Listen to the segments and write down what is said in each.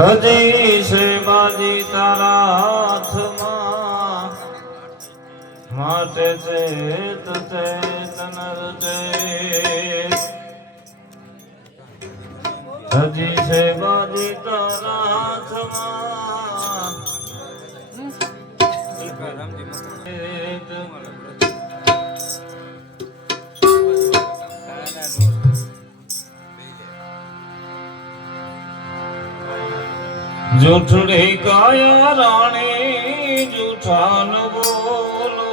હજી છે બાજી તારા હાથમાં માટે ચેત ચેતન રચે હજી છે બાજી તારા હાથમાં જૂઠડી કાયા રાણી જૂઠા ન બોલો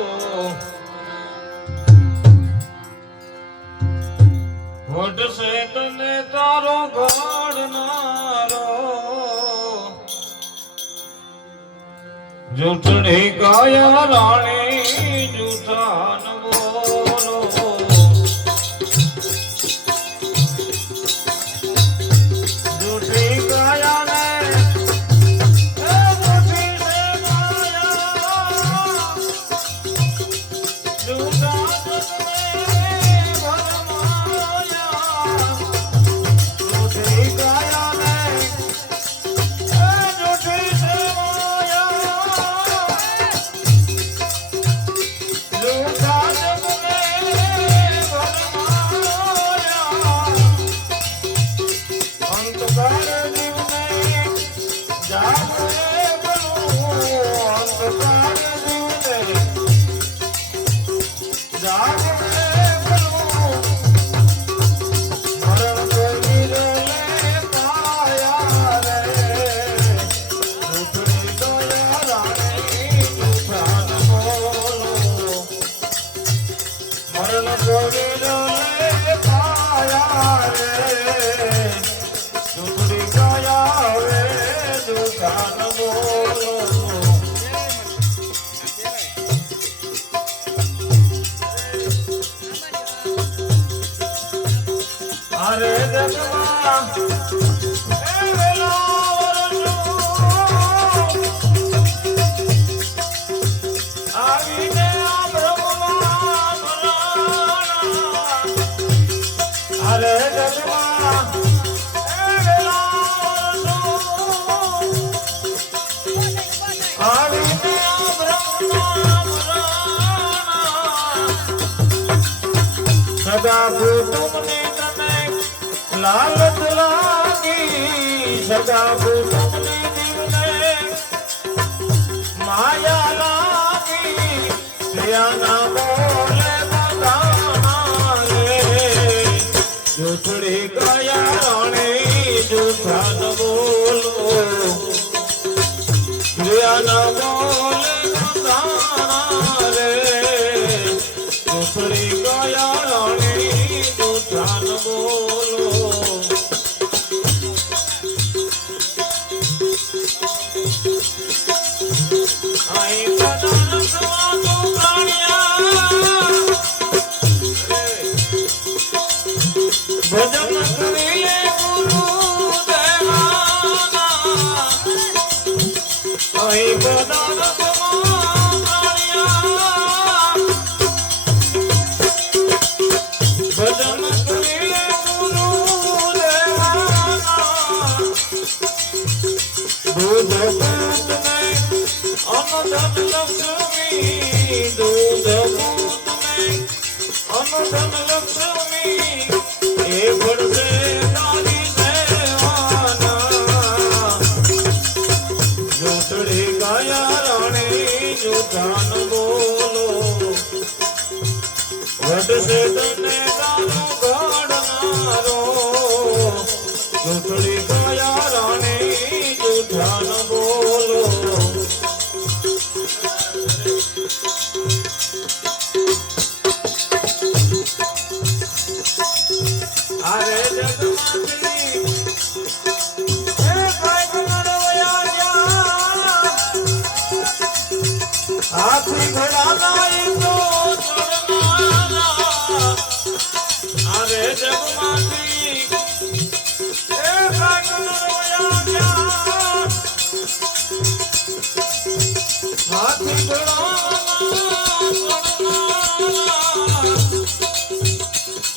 વટશે તને તારો ઘડનારો જૂઠડી કાયા રાણી જૂઠા ન બોલો જૂઠી કાયા અરે જગમાં આવીને આ બ્રહ્મમાં અરે જગમાં આવીને આ બ્રહ્મમાં સદા કુટુંબની લાલચ લાગી સદા કુટુંબની જીવને માયા લાગી પ્રિયાના બોલે બધાના રે જૂઠડી કયા રાણી જૂઠા ન બોલો પ્રિયાના બોલે બધાના રે જૂઠડી કયા રાણી જૂઠા ન બોલો ભજન કરીએ ગુરુ દેવાના અહીં બધા ભજન કરીએ ગુરુ દેવાના દૂધ પૂત અનધન લક્ષ્મી દૂધ પૂત અનધન લક્ષ્મી એ ભળશે તારી સેવાના જૂઠડી કાયા રાણી જૂઠા ન બોલો વટશે તને તારો ઘડનારો જૂઠડી કાયા રાણી જૂઠા ન બોલો અરે જગમાંથી એ કાઈ નડવયા હાથી ઘોડા નાઈ તો ચડનારા અરે જગમાંથી એ કાઈ નડવયા હાથી ઘોડા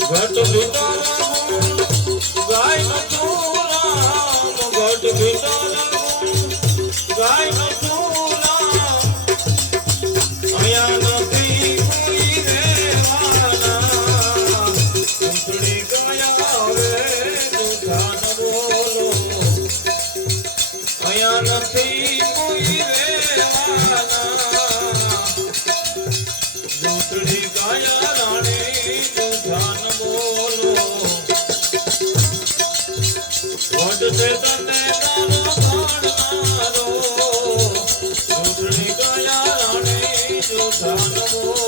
ઘટ ભીતર ગાય નું રામ ઘટ ભીતર અહીંયા નથી કોઈ રેવાના દૂતડી ગાયા રાણી જુઠાન બોલો વડસે તને તારો ભાડનારો દૂતડી ગાયા રાણી જુઠાન બોલો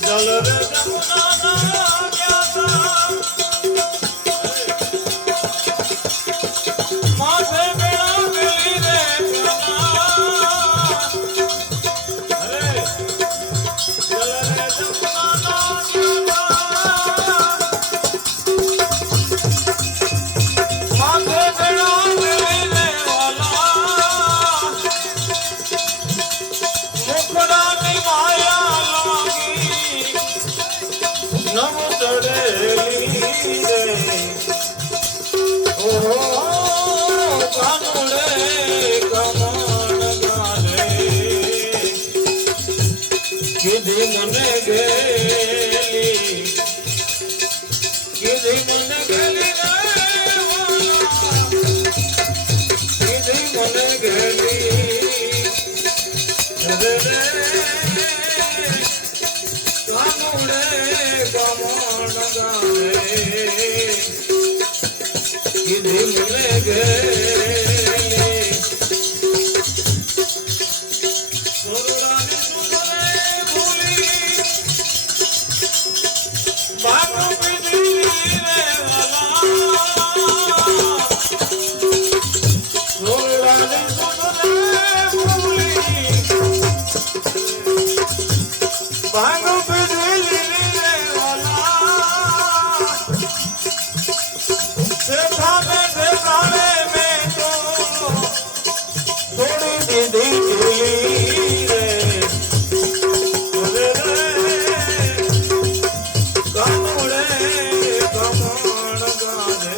જલ રે જમુના ના ગયા માથે બેડા મેલી રે અરે જલ રે જમુના ના માથે બેડા મેલી રે વાલા મુખડાની માયા લાગી નવ ચડેલી રે ઓ કાનુડે કમણ ગાલે કીધી મને ગેલી કીધી મને ગેલી કીધી મને ગેલી રે કાનુડે કમણ ગાલે કીધી મને ગેલી સોરડાની સુંદરે ભૂલી બાપુ પીધી રે વાલા સોરડાની સુંદરે ભૂલી બાપુ પીધી રે વાલા દેખાને દેખાને મેં તો થોડી દીધી રે રે કાનુડે કમણ ગાલે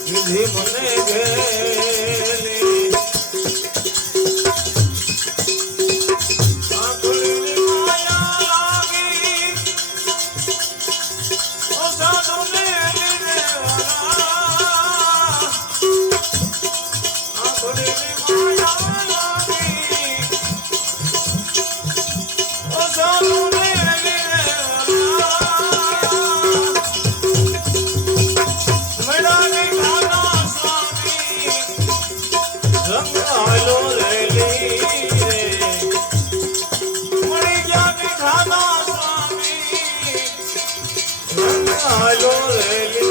કીધી મને ગેલી આંખોની માયા લાગી ઓ સાધુને હાલો રેલી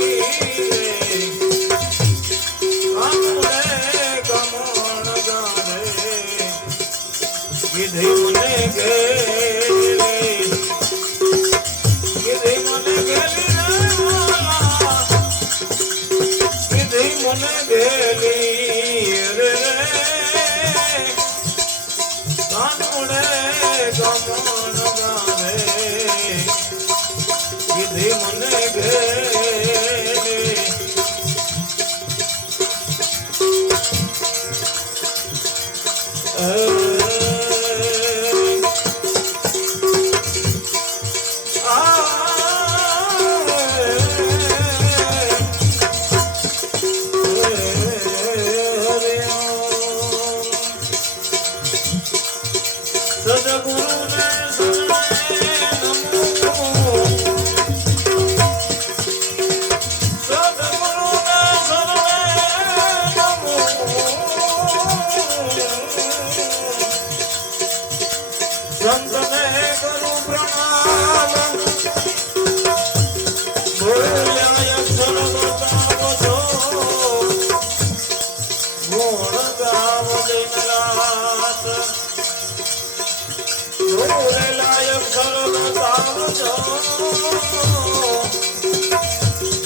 કાનુડે કમણ ગાલે કીધી મને ગેલી કીધી મને ગેલી કીધી મને ગેલી રે કાનુડે કમણ ગાલે કીધી મને ગેલી સદગુરુને સંતને કરું પ્રણામ બોલ્યા અક્ષર બતાવો છો ગુણ ગાવ દિન રાત બોલેલા અક્ષર બતાવો છો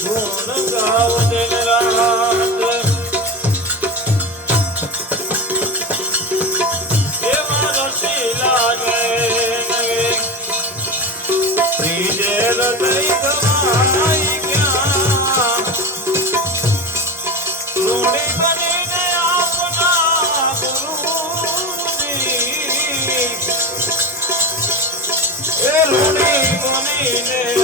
ગુણ ગાવ દિન રાત એમાં રસી લાગે હૃદય ગવાઈ ગયા ઋણી બનીને આપના ગુરુજી એ ઋણી બનીને